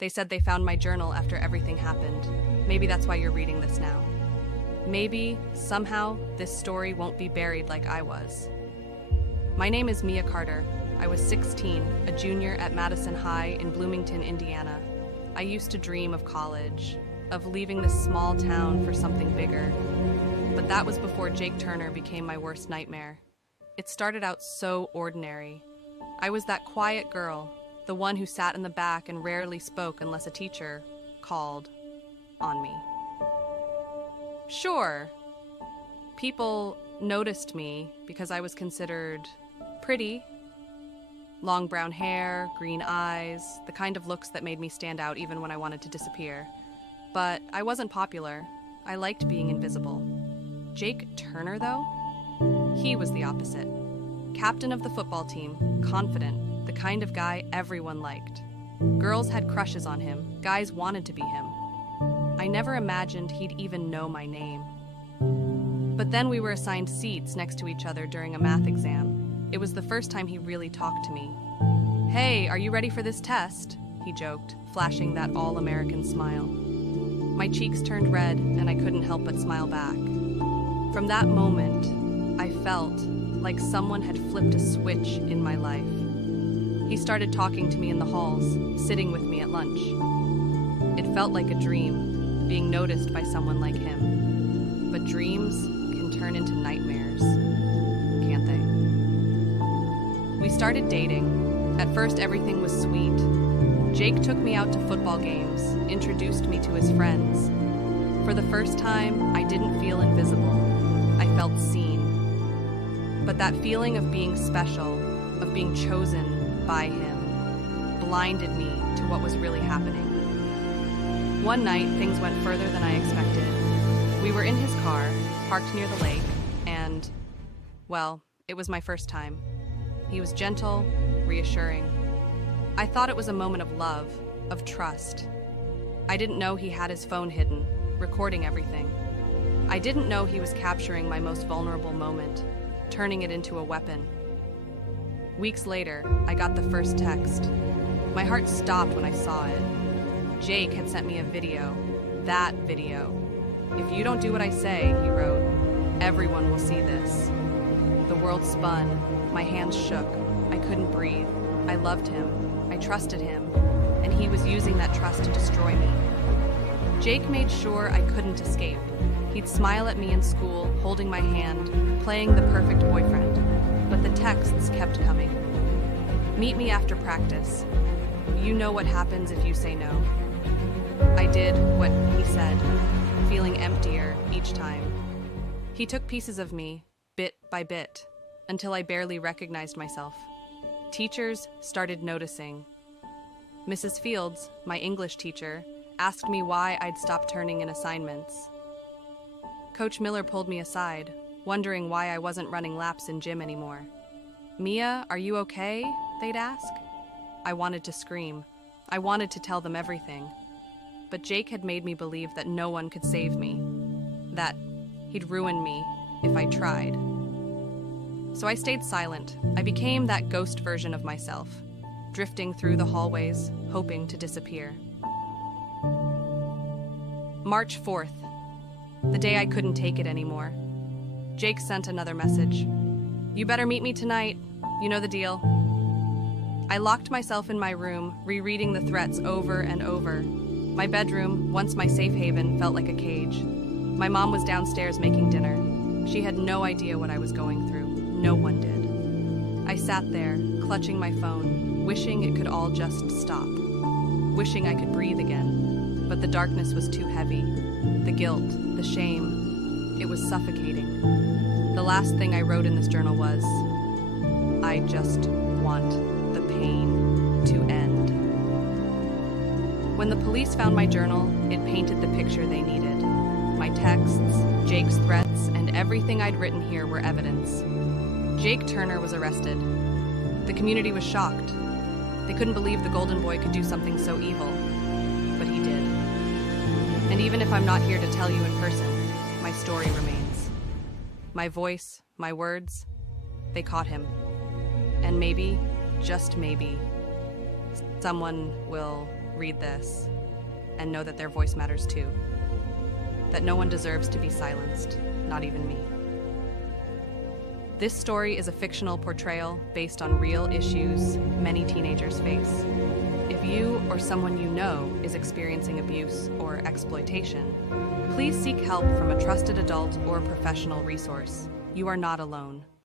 They said they found my journal after everything happened. Maybe that's why you're reading this now. Maybe, somehow, this story won't be buried like I was. My name is Mia Carter. I was 16, a junior at Madison High in Bloomington, Indiana. I used to dream of college, of leaving this small town for something bigger. But that was before Jake Turner became my worst nightmare. It started out so ordinary. I was that quiet girl, the one who sat in the back and rarely spoke unless a teacher called on me. Sure, people noticed me because I was considered pretty. Long brown hair, green eyes, the kind of looks that made me stand out even when I wanted to disappear. But I wasn't popular. I liked being invisible. Jake Turner, though? He was the opposite. Captain of the football team, confident, the kind of guy everyone liked. Girls had crushes on him, guys wanted to be him. I never imagined he'd even know my name. But then we were assigned seats next to each other during a math exam. It was the first time he really talked to me. "Hey, are you ready for this test?" he joked, flashing that all-American smile. My cheeks turned red, and I couldn't help but smile back. From that moment, I felt like someone had flipped a switch in my life. He started talking to me in the halls, sitting with me at lunch. It felt like a dream, being noticed by someone like him. But dreams can turn into nightmares, can't they? We started dating. At first, everything was sweet. Jake took me out to football games, introduced me to his friends. For the first time, I didn't feel invisible. I felt seen. But that feeling of being special, of being chosen by him, blinded me to what was really happening. One night, things went further than I expected. We were in his car, parked near the lake, and, well, it was my first time. He was gentle, reassuring. I thought it was a moment of love, of trust. I didn't know he had his phone hidden, recording everything. I didn't know he was capturing my most vulnerable moment, turning it into a weapon. Weeks later, I got the first text. My heart stopped when I saw it. Jake had sent me a video, that video. "If you don't do what I say," he wrote, "everyone will see this." The world spun, my hands shook, I couldn't breathe. I loved him, I trusted him, and he was using that trust to destroy me. Jake made sure I couldn't escape. He'd smile at me in school, holding my hand, playing the perfect boyfriend. But the texts kept coming. "Meet me after practice. You know what happens if you say no." I did what he said, feeling emptier each time. He took pieces of me, bit by bit, until I barely recognized myself. Teachers started noticing. Mrs. Fields, my English teacher, asked me why I'd stopped turning in assignments. Coach Miller pulled me aside, wondering why I wasn't running laps in gym anymore. "Mia, are you okay?" they'd ask. I wanted to scream. I wanted to tell them everything. But Jake had made me believe that no one could save me, that he'd ruin me if I tried. So I stayed silent. I became that ghost version of myself, drifting through the hallways, hoping to disappear. March 4th, the day I couldn't take it anymore. Jake sent another message. "You better meet me tonight. You know the deal." I locked myself in my room, rereading the threats over and over. My bedroom, once my safe haven, felt like a cage. My mom was downstairs making dinner. She had no idea what I was going through. No one did. I sat there, clutching my phone, wishing it could all just stop. Wishing I could breathe again. But the darkness was too heavy. The guilt, the shame, it was suffocating. The last thing I wrote in this journal was, "I just want the pain to end." When the police found my journal, it painted the picture they needed. My texts, Jake's threats, and everything I'd written here were evidence. Jake Turner was arrested. The community was shocked. They couldn't believe the Golden Boy could do something so evil. But he did. And even if I'm not here to tell you in person, my story remains. My voice, my words, they caught him. And maybe, just maybe, someone will read this and know that their voice matters too. That no one deserves to be silenced, not even me. This story is a fictional portrayal based on real issues many teenagers face. If you or someone you know is experiencing abuse or exploitation, please seek help from a trusted adult or professional resource. You are not alone.